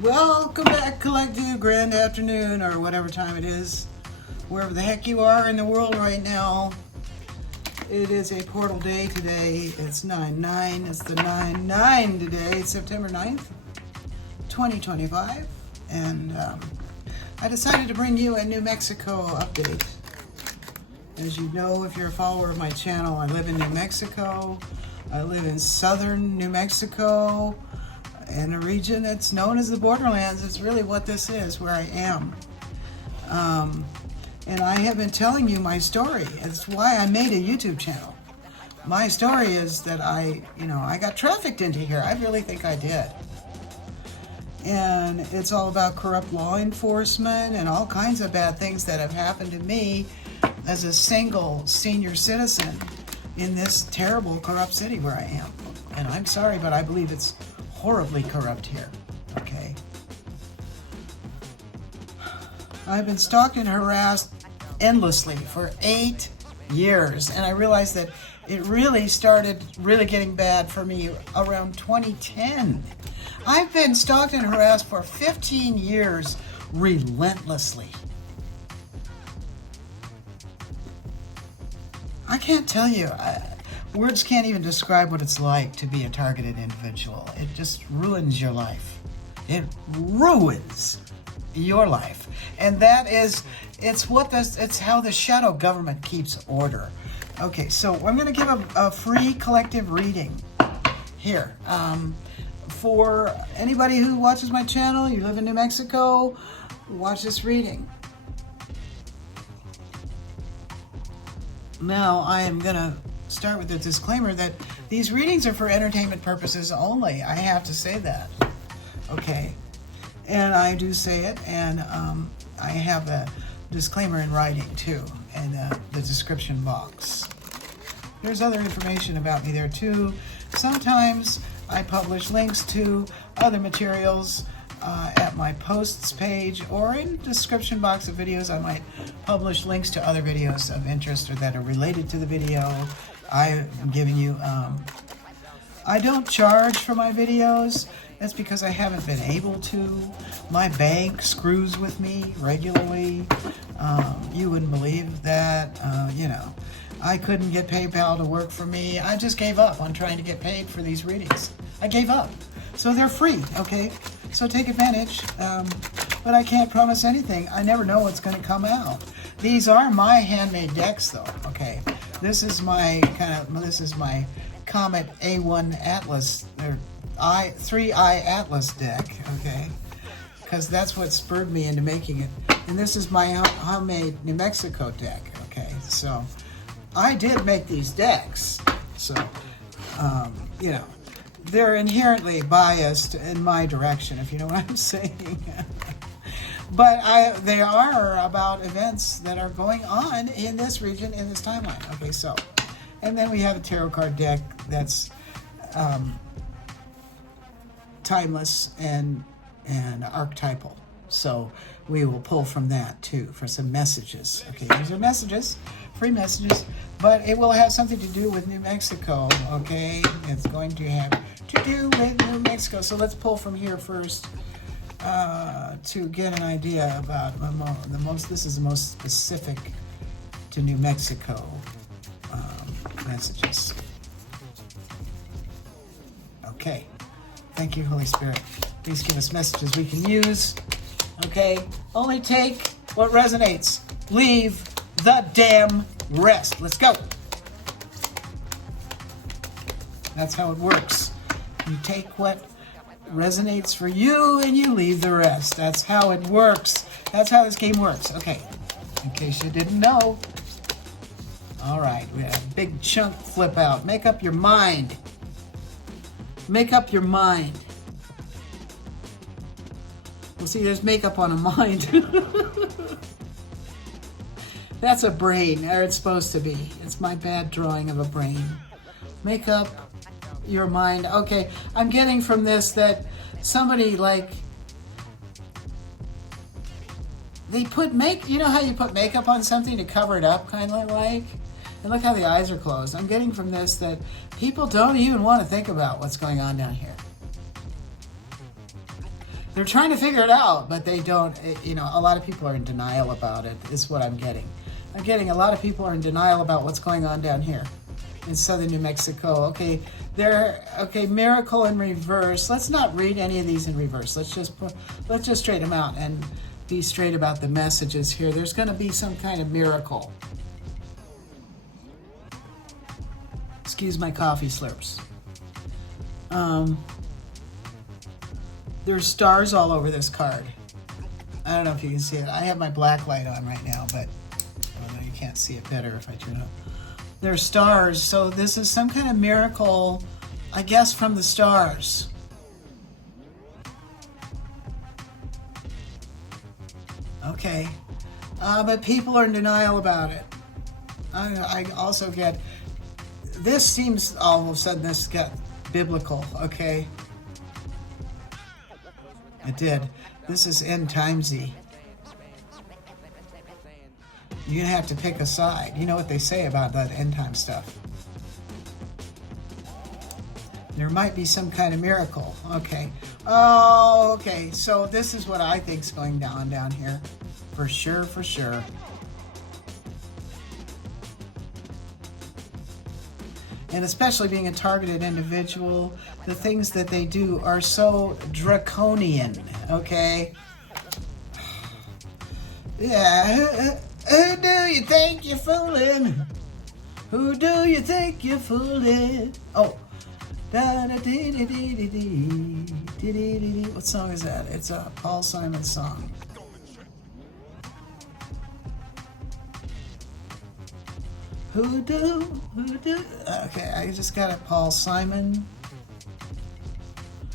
Welcome back, collective. Grand afternoon, or whatever time it is, wherever the heck you are in the world right now. It is a portal day today. It's 9/9. It's the 9/9 today. It's September 9th, 2025. And I decided to bring you a New Mexico update. As you know, if you're a follower of my channel, I live in New Mexico. I live in southern New Mexico, in a region that's known as the Borderlands. It's really what this is, where I am. And I have been telling you my story. It's why I made a YouTube channel. My story is that I got trafficked into here. I really think I did. And it's all about corrupt law enforcement and all kinds of bad things that have happened to me as a single senior citizen in this terrible, corrupt city where I am. And I'm sorry, but I believe it's horribly corrupt here, okay? I've been stalked and harassed endlessly for 8 years, and I realized that it really started getting bad for me around 2010. I've been stalked and harassed for 15 years relentlessly. I can't tell you. Words can't even describe what it's like to be a targeted individual. It just ruins your life. It ruins your life. And that is, it's how the shadow government keeps order. Okay, so I'm going to give a free collective reading here. For anybody who watches my channel, you live in New Mexico, watch this reading. Now, I am going to start with a disclaimer that these readings are for entertainment purposes only. I have to say that. Okay. And I do say it, and I have a disclaimer in writing too, in the description box. There's other information about me there too. Sometimes I publish links to other materials at my posts page, or in the description box of videos I might publish links to other videos of interest or that are related to the video I'm giving you. I don't charge for my videos. That's because I haven't been able to. My bank screws with me regularly. You wouldn't believe that. I couldn't get PayPal to work for me. I just gave up on trying to get paid for these readings. I gave up. So they're free, okay? So take advantage. But I can't promise anything. I never know what's going to come out. These are my handmade decks, though, okay? This is my Comet A1 Atlas, or 3i Atlas deck, okay? Because that's what spurred me into making it. And this is my homemade New Mexico deck, okay? So I did make these decks. So, they're inherently biased in my direction, if you know what I'm saying. But they are about events that are going on in this region, in this timeline. Okay, so, and then we have a tarot card deck that's timeless and archetypal. So we will pull from that too for some messages. Okay, these are messages, free messages, but it will have something to do with New Mexico. Okay, it's going to have to do with New Mexico. So let's pull from here first. To get an idea about this is the most specific to New Mexico messages. Okay, thank you, Holy Spirit. Please give us messages we can use. Okay, only take what resonates. Leave the damn rest. Let's go. That's how it works. You take what resonates for you and you leave the rest. That's how it works. That's how this game works. Okay, in case you didn't know. All right, we have a big chunk flip out. Make up your mind. Make up your mind. Well, see, there's makeup on a mind. That's a brain, or it's supposed to be. It's my bad drawing of a brain. Make up your mind. Okay, I'm getting from this that somebody they put you know how you put makeup on something to cover it up, kind of like, and look how the eyes are closed. I'm getting from this that people don't even want to think about what's going on down here. They're trying to figure it out, but they don't, you know, a lot of people are in denial about it, is what I'm getting. I'm getting a lot of people are in denial about what's going on down here in southern New Mexico. Okay, okay, miracle in reverse. Let's not read any of these in reverse. Let's just straighten them out and be straight about the messages here. There's going to be some kind of miracle. Excuse my coffee slurps. There's stars all over this card. I don't know if you can see it. I have my black light on right now, but I know you can't see it better if I turn it up. There's stars, so this is some kind of miracle, I guess, from the stars. Okay. But people are in denial about it. I also get, this seems all of a sudden this got biblical, okay? It did. This is end timesy. You're gonna have to pick a side. You know what they say about that end time stuff. There might be some kind of miracle. Okay. Oh, okay. So this is what I think's going down here. For sure, for sure. And especially being a targeted individual, the things that they do are so draconian, okay? Yeah, who do you think you're fooling? Who do you think you're fooling? Oh, da-da-dee-dee-dee-dee-dee-dee-dee-dee. What song is that? It's a Paul Simon song. Who do? Okay, I just got it, Paul Simon.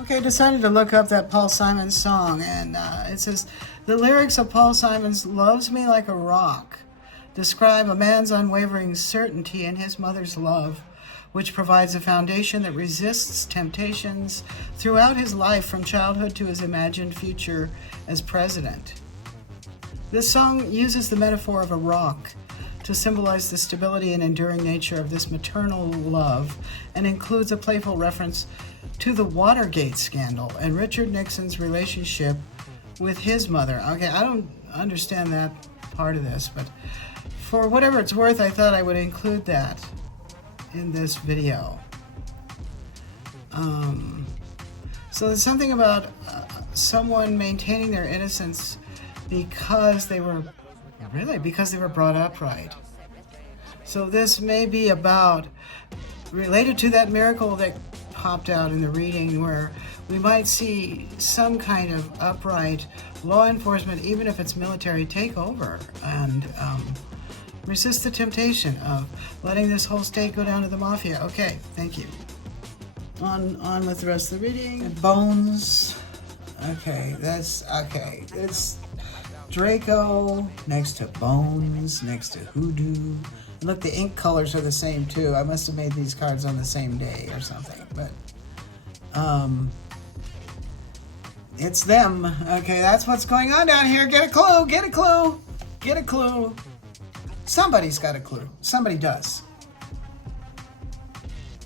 Okay, I decided to look up that Paul Simon song, and it says, the lyrics of Paul Simon's Loves Me Like a Rock describe a man's unwavering certainty in his mother's love, which provides a foundation that resists temptations throughout his life from childhood to his imagined future as president. This song uses the metaphor of a rock to symbolize the stability and enduring nature of this maternal love, and includes a playful reference to the Watergate scandal and Richard Nixon's relationship with his mother. Okay, I don't understand that part of this, but for whatever it's worth, I thought I would include that in this video. So there's something about someone maintaining their innocence because they were brought up right. So this may be related to that miracle that popped out in the reading, where we might see some kind of upright law enforcement, even if it's military, take over and resist the temptation of letting this whole state go down to the mafia. Okay, thank you. On with the rest of the reading. Bones. Okay, it's Draco next to Bones, next to Hoodoo. And look, the ink colors are the same too. I must have made these cards on the same day or something, but it's them. Okay, that's what's going on down here. Get a clue, get a clue, get a clue. Somebody's got a clue. Somebody does.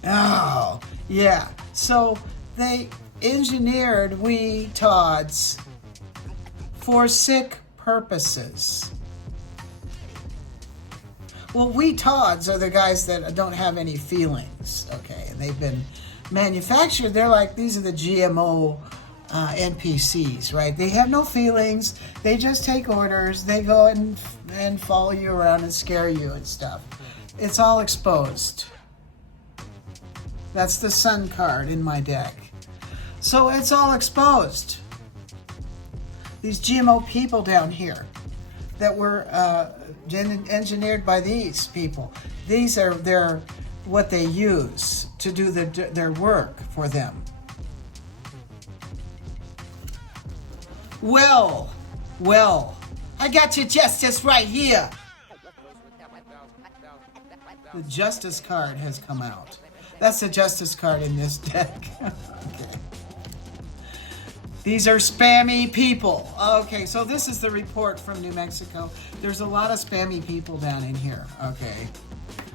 Oh, yeah. So they engineered we Todds for sick purposes. Well, we Todds are the guys that don't have any feelings, okay? And they've been manufactured. They're like, these are the GMO NPCs, right? They have no feelings. They just take orders. They go and follow you around and scare you and stuff. It's all exposed. That's the Sun card in my deck. So it's all exposed. These GMO people down here that were engineered by these people. These are what they use to do their work for them. Well, I got your justice right here. The Justice card has come out. That's the Justice card in this deck. Okay. These are spammy people. Okay, so this is the report from New Mexico. There's a lot of spammy people down in here. Okay,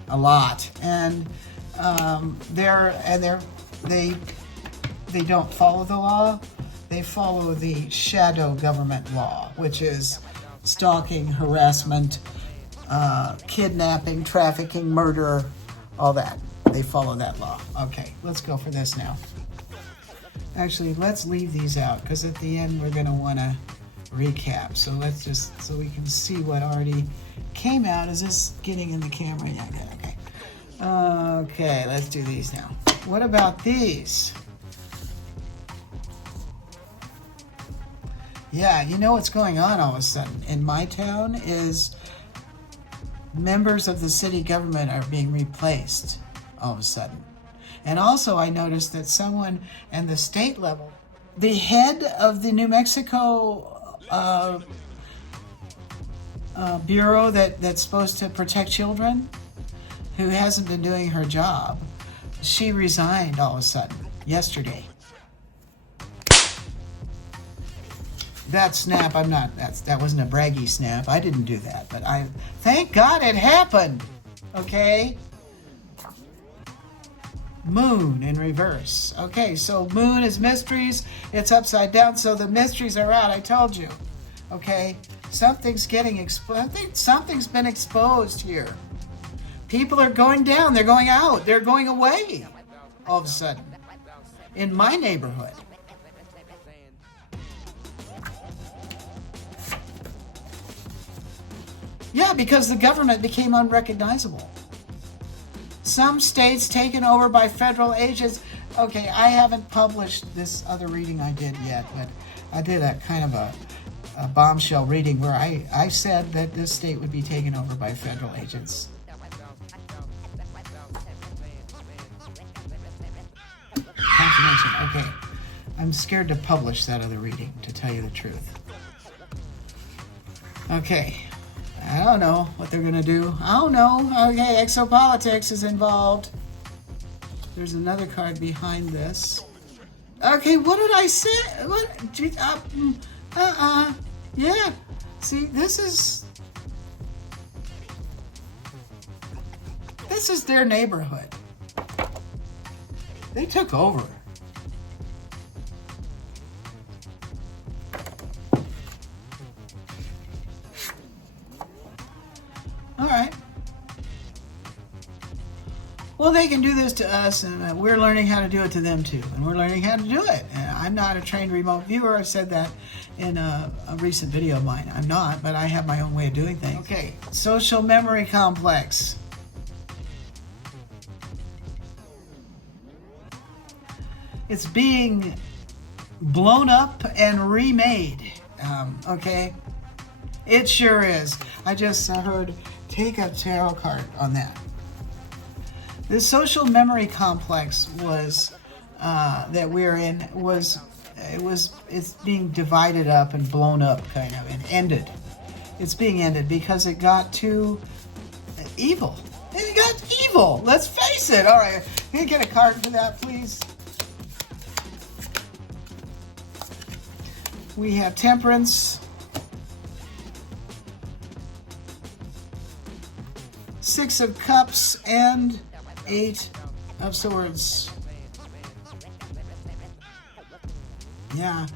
a lot, and they don't follow the law. they follow the shadow government law, which is stalking, harassment, kidnapping, trafficking, murder, all that. They follow that law. Okay, let's go for this now. Actually, let's leave these out because at the end we're going to want to recap. So let's just, so we can see what already came out. Is this getting in the camera? Yeah, good. Okay. Okay, let's do these now. What about these? Yeah, you know what's going on all of a sudden in my town is members of the city government are being replaced all of a sudden. And also I noticed that someone at the state level, the head of the New Mexico bureau that's supposed to protect children, who hasn't been doing her job, she resigned all of a sudden yesterday. That snap, that wasn't a braggy snap. I didn't do that, but thank God it happened. Okay. Moon in reverse. Okay, so moon is mysteries. It's upside down, so the mysteries are out. I told you. Okay, something's getting exposed. I think something's been exposed here. People are going down. They're going out. They're going away. All of a sudden, in my neighborhood. Yeah, because the government became unrecognizable. Some states taken over by federal agents. Okay, I haven't published this other reading I did yet, but I did a kind of a bombshell reading where I said that this state would be taken over by federal agents. Not to mention, okay, I'm scared to publish that other reading, to tell you the truth. Okay. I don't know what they're going to do. I don't know. Okay, exopolitics is involved. There's another card behind this. Okay, what did I say? What? Yeah. See, this is their neighborhood. They took over. All right. Well, they can do this to us, and we're learning how to do it to them too, and we're learning how to do it. And I'm not a trained remote viewer. I've said that in a recent video of mine. I'm not, but I have my own way of doing things. Okay, social memory complex. It's being blown up and remade. Okay, it sure is. I just heard. Take a tarot card on that. The social memory complex was that we're in it's being divided up and blown up kind of and ended. It's being ended because it got too evil. It got evil. Let's face it. All right, can you get a card for that, please? We have Temperance. 6 of Cups and 8 of Swords. Yeah,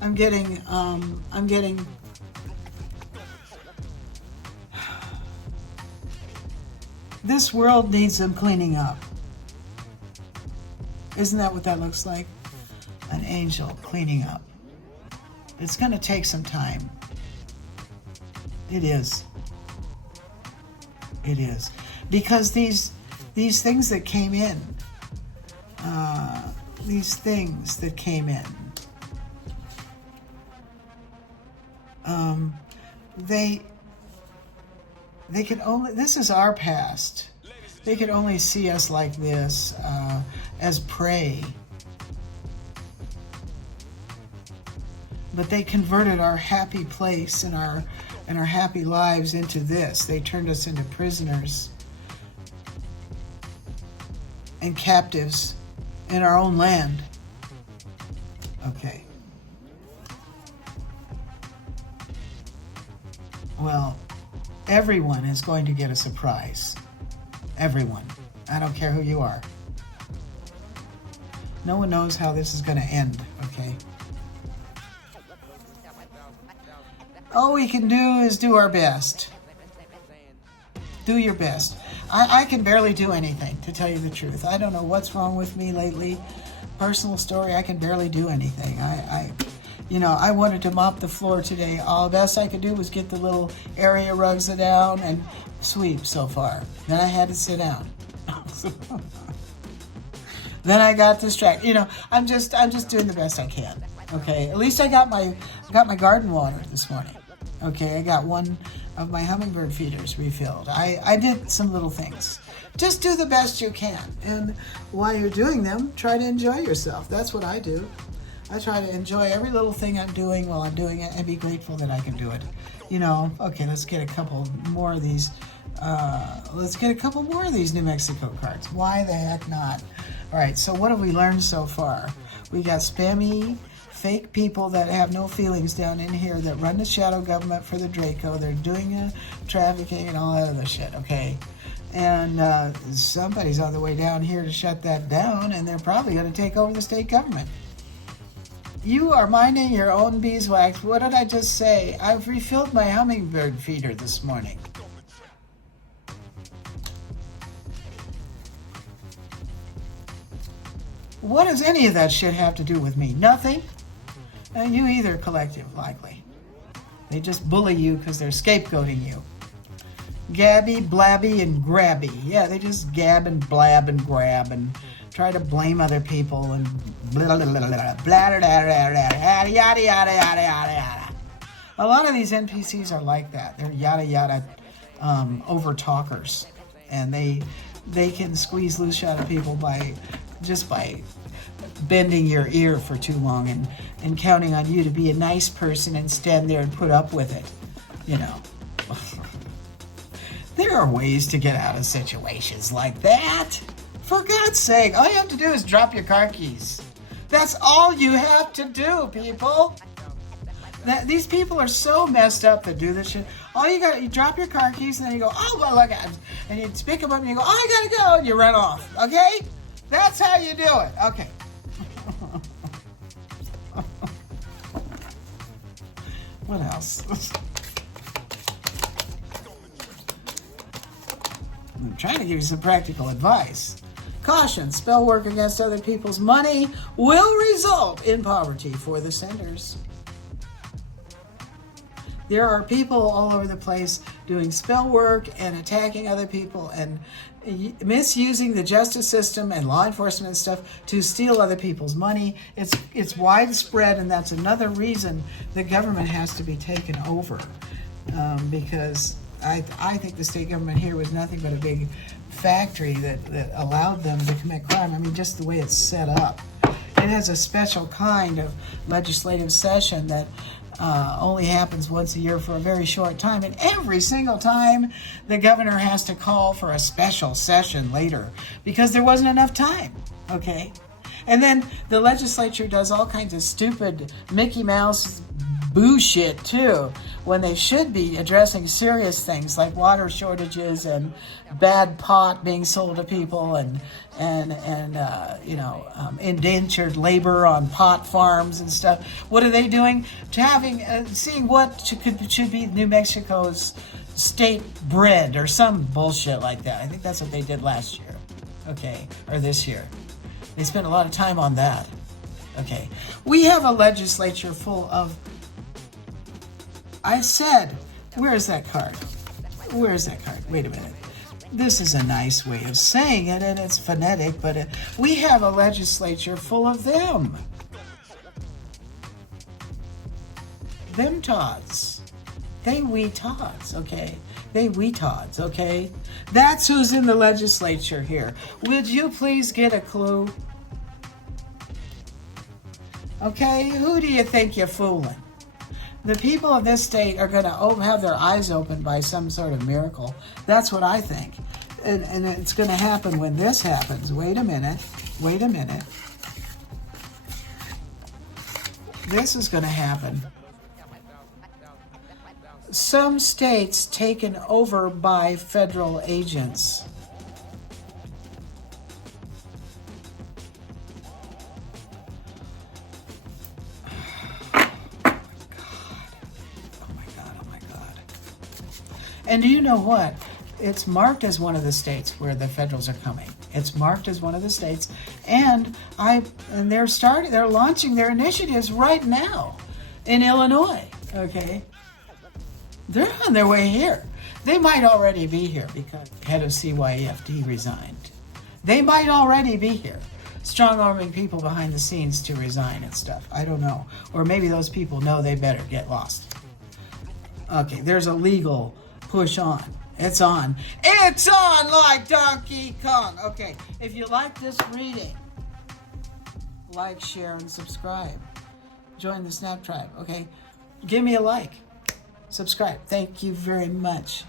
I'm getting this world needs some cleaning up. Isn't that what that looks like? An angel cleaning up. It's going to take some time. It is. It is. Because these things that came in, they can only, this is our past. They could only see us like this, as prey. But they converted our happy place and our happy lives into this. They turned us into prisoners and captives in our own land. Okay. Well, everyone is going to get a surprise. Everyone. I don't care who you are. No one knows how this is going to end, okay? All we can do is do our best. Do your best. I can barely do anything, to tell you the truth. I don't know what's wrong with me lately. Personal story, I can barely do anything. I wanted to mop the floor today. All the best I could do was get the little area rugs down and sweep so far. Then I had to sit down. Then I got distracted. I'm just doing the best I can. Okay, at least I got my garden water this morning. Okay, I got one of my hummingbird feeders refilled. I did some little things. Just do the best you can. And while you're doing them, try to enjoy yourself. That's what I do. I try to enjoy every little thing I'm doing while I'm doing it and be grateful that I can do it. Okay, let's get a couple more of these. New Mexico cards. Why the heck not? All right, so what have we learned so far? We got spammy, fake people that have no feelings down in here that run the shadow government for the Draco. They're doing trafficking and all that other shit, okay? And somebody's on the way down here to shut that down, and they're probably going to take over the state government. You are minding your own beeswax. What did I just say? I've refilled my hummingbird feeder this morning. What does any of that shit have to do with me? Nothing. And you either, collective, likely. They just bully you because they're scapegoating you. Gabby, blabby, and grabby. Yeah, they just gab and blab and grab and try to blame other people and blah, blah, blah, blah, blah, blah, yada, yada, yada, yada, yada. A lot of these NPCs are like that. They're yada, yada over talkers. And they can squeeze loose out of people by bending your ear for too long and counting on you to be a nice person and stand there and put up with it. There are ways to get out of situations like that. For God's sake, all you have to do is drop your car keys. That's all you have to do, people. These people are so messed up that do this shit. You drop your car keys and then you go, oh, well, look at it. And you pick them up and you go, oh, I gotta go, and you run off. Okay? That's how you do it. Okay. What else? I'm trying to give you some practical advice. Caution, spell work against other people's money will result in poverty for the senders. There are people all over the place doing spell work and attacking other people and misusing the justice system and law enforcement and stuff to steal other people's money. It's widespread, and that's another reason the government has to be taken over. Because I think the state government here was nothing but a big factory that allowed them to commit crime. I mean, just the way it's set up. It has a special kind of legislative session that only happens once a year for a very short time. And every single time, the governor has to call for a special session later because there wasn't enough time, okay? And then the legislature does all kinds of stupid Mickey Mouse bullshit too, when they should be addressing serious things like water shortages and bad pot being sold to people and indentured labor on pot farms and stuff. What are they doing? Seeing what should be New Mexico's state bread or some bullshit like that. I think that's what they did last year, okay, or this year. They spent a lot of time on that. Okay, we have a legislature full of. I said, where's that card? Where's that card? Wait a minute. This is a nice way of saying it, and it's phonetic, but we have a legislature full of them. Them tots. They we tots, okay? They we tots, okay? That's who's in the legislature here. Would you please get a clue? Okay, who do you think you're fooling? The people of this state are going to have their eyes opened by some sort of miracle. That's what I think. And it's going to happen when this happens. Wait a minute. This is going to happen. Some states taken over by federal agents. And do you know what? It's marked as one of the states where the federals are coming. It's marked as one of the states, and they're launching their initiatives right now in Illinois. Okay, they're on their way here. They might already be here because the head of CYFD resigned. They might already be here, strong-arming people behind the scenes to resign and stuff. I don't know, or maybe those people know they better get lost. Okay, there's a legal push on. It's on. It's on like Donkey Kong. Okay, if you like this reading, like, share, and subscribe. Join the Snap Tribe, okay? Give me a like. Subscribe. Thank you very much.